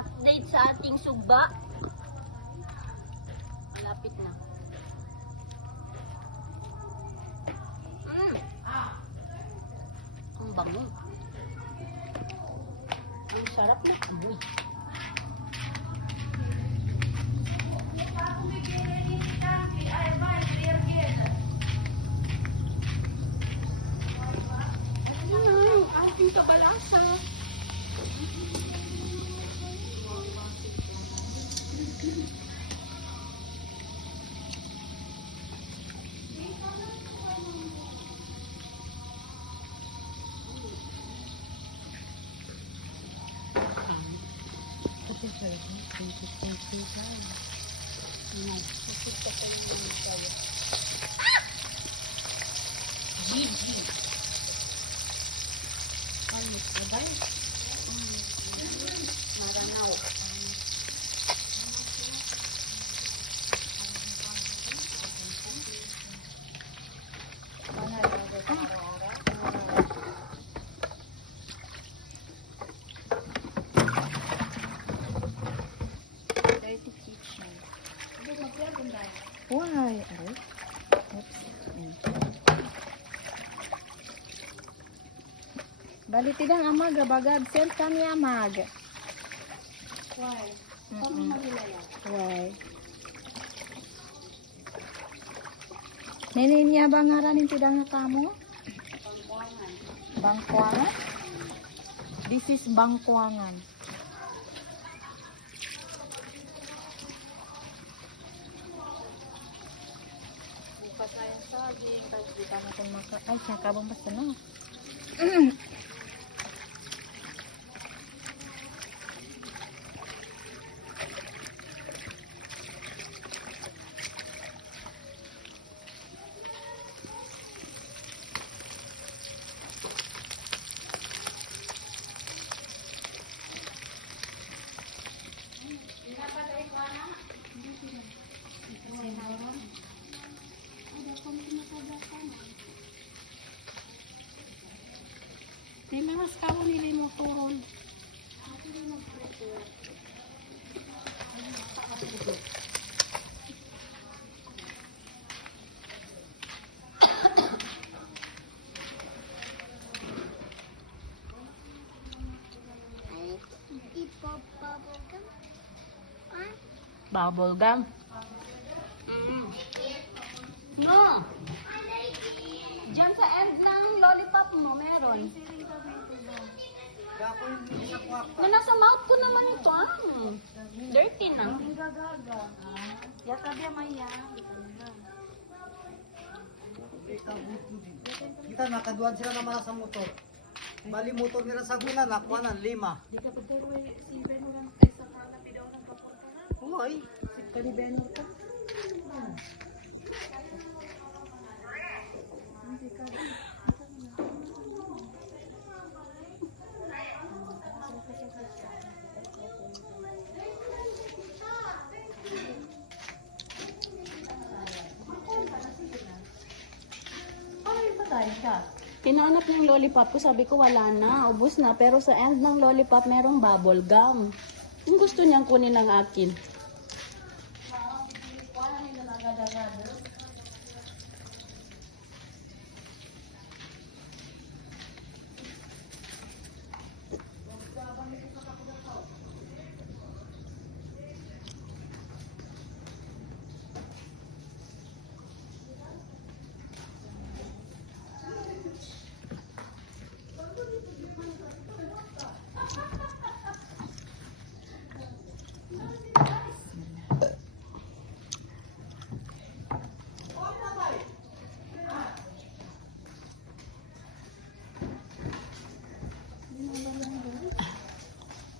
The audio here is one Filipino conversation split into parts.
update sa ating sugba. Malapit na. Ang bango. Ang sarap na amoy. Ang ating kabalasa. Gigi. Ano ba? Maranaw. Why? Bali tidang amag bagad sent kami amag. Why? Kami magilaya. Why? Nene niya bangaranin tidang kamo? Pangkuangan. Bangkuangan? This is bangkuangan. Bukas na yung saging. Tapos di pa natin maka... Ay, siya kabang basta no? Di mas kawo nila mo turon. Bubble gum. No! Diyan sa end ng lollipop mo, meron. Na nasa mouth ko naman ito, dirty na. Yata dia maya. Kita nakaduan sila naman sa motor. Bali motor nila sa guna, nakuha ng 5. Di ka pa pero si Beno lang kaysa kana bidaw ng kapor ka na. Uy, Si Kani Beno ka. Hinanap niya yung lollipop ko, sabi ko wala na, ubos na. Pero sa end ng lollipop, merong bubble gum. Yung gusto niyang kunin ng akin.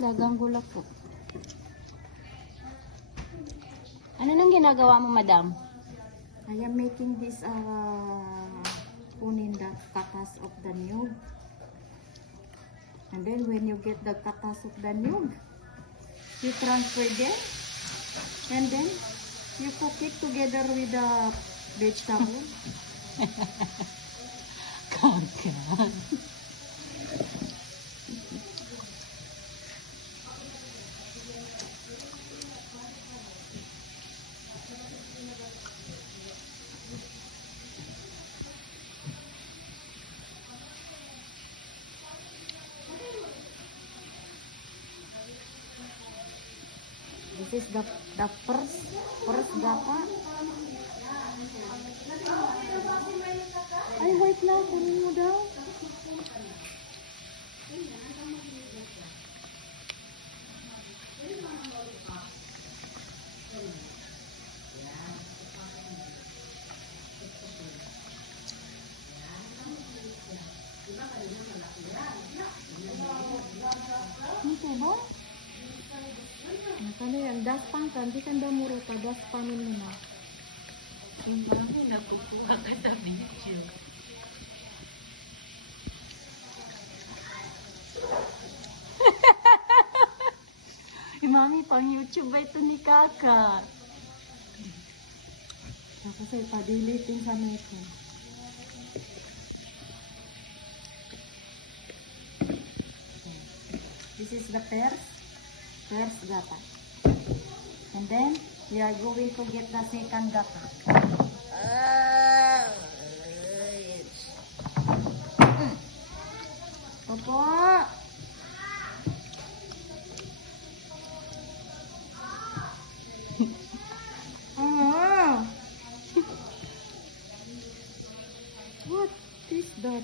Dagang gulak po. Ano nang ginagawa mo, madam? I am making this kunin the katas of the nyug. And then when you get the katas of the nyug, you transfer them. And then you cook it together with the vegetable. Kagan. This is the first gata. Ay, wait lang. Kunin mo daw. Ito ba? Nakano yan? Daspan ka. Hindi ka daw muro ka. Daspanin mo na. Mami, nakukuha ka sa video. Mami, pang YouTube ba ito ni Kaka? Kasi padilitin sa neto. This is the first gata. And then, we are going to get the second gata. Opo. What is that?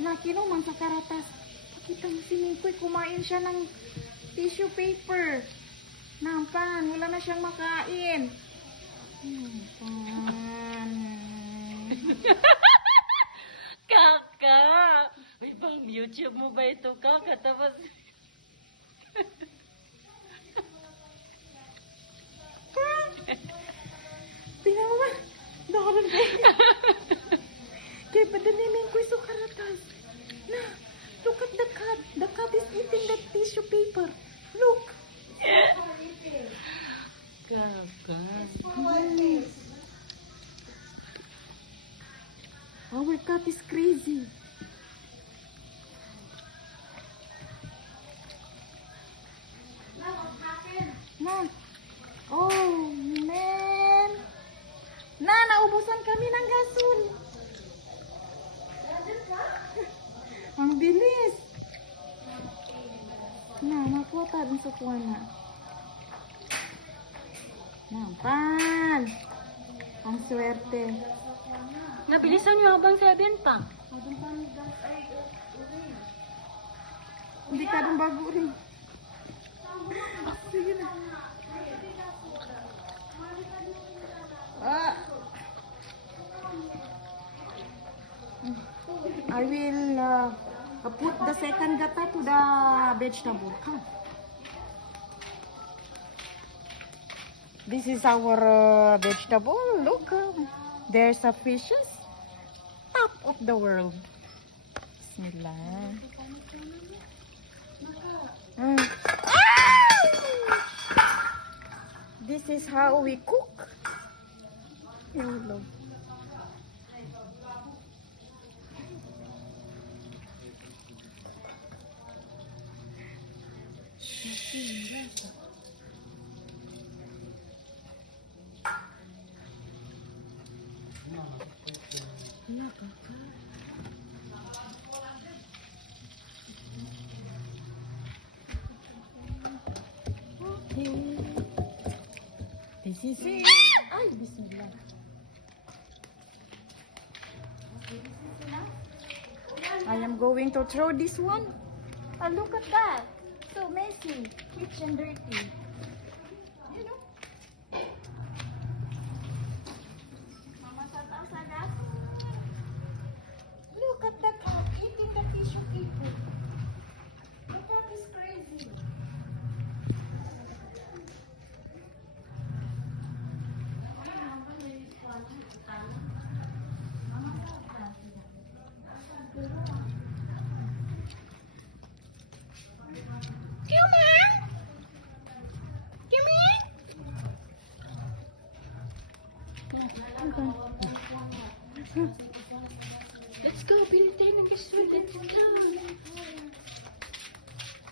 Nakino man sa karatas. Pakita mo si Mikoy, kumain siya ng tissue paper. Nampan, wala na siyang makain. Nampan. Kaka! May pang YouTube mo ba ito, Kaka? Tapos... Tingnan mo ba? Daharan kayo. Kaya padalimin ko yung karatas. Na, look at the cat. The cat is eating the tissue paper. Look. Kaka... Our cat is crazy. Na. Oh, man. Na, naubusan kami ng gasol. Ang bilis. Na, nakuha tayo sa kuha na. Nampan. Ang swerte. Nabilisan niyo habang 7 pa. Hindi ka rin bago rin. Sige na. I will put the second gata to the vegetable. Come. This is our vegetable. Look, there's a fishes. Top of the world. Bismillah. This is how we cook. Hello. Okay. This is it. Ay, bismillah. I am going to throw this one. Oh, look at that. So messy. Kitchen dirty. You know? Mama Satang Sagas. Look at the cat eating the tissue paper. The cat is crazy. Let's go, pili tayo ng gusto. Let's go.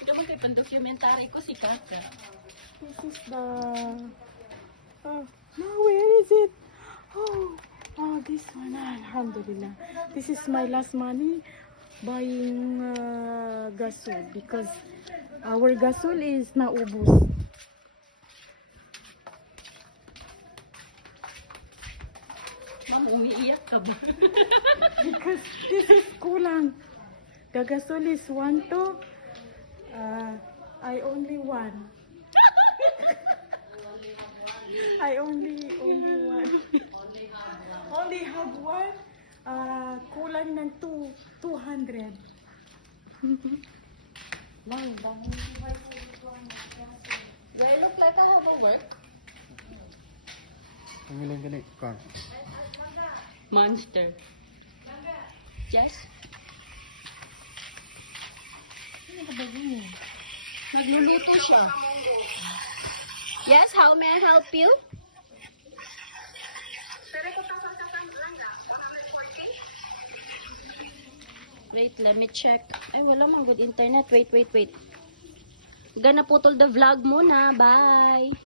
Ito man kay pang-documentary ko si Kaka. This is the... no, where is it? Oh, this one. Alhamdulillah. This is my last money buying gasol because our gasol is naubos. Parang umiiyak ka ba? Because this is kulang. The gasol is 1 to. I only one. I only one. Only have one. Kulang ng 200. Lang, dami. Do I look like I have a work? Ang ilang ganit ka. Monster. Yes? Nagluluto siya. Yes, how may I help you? Wait, let me check. Ay, wala mang good internet. Wait. Gana putol the vlog muna. Bye!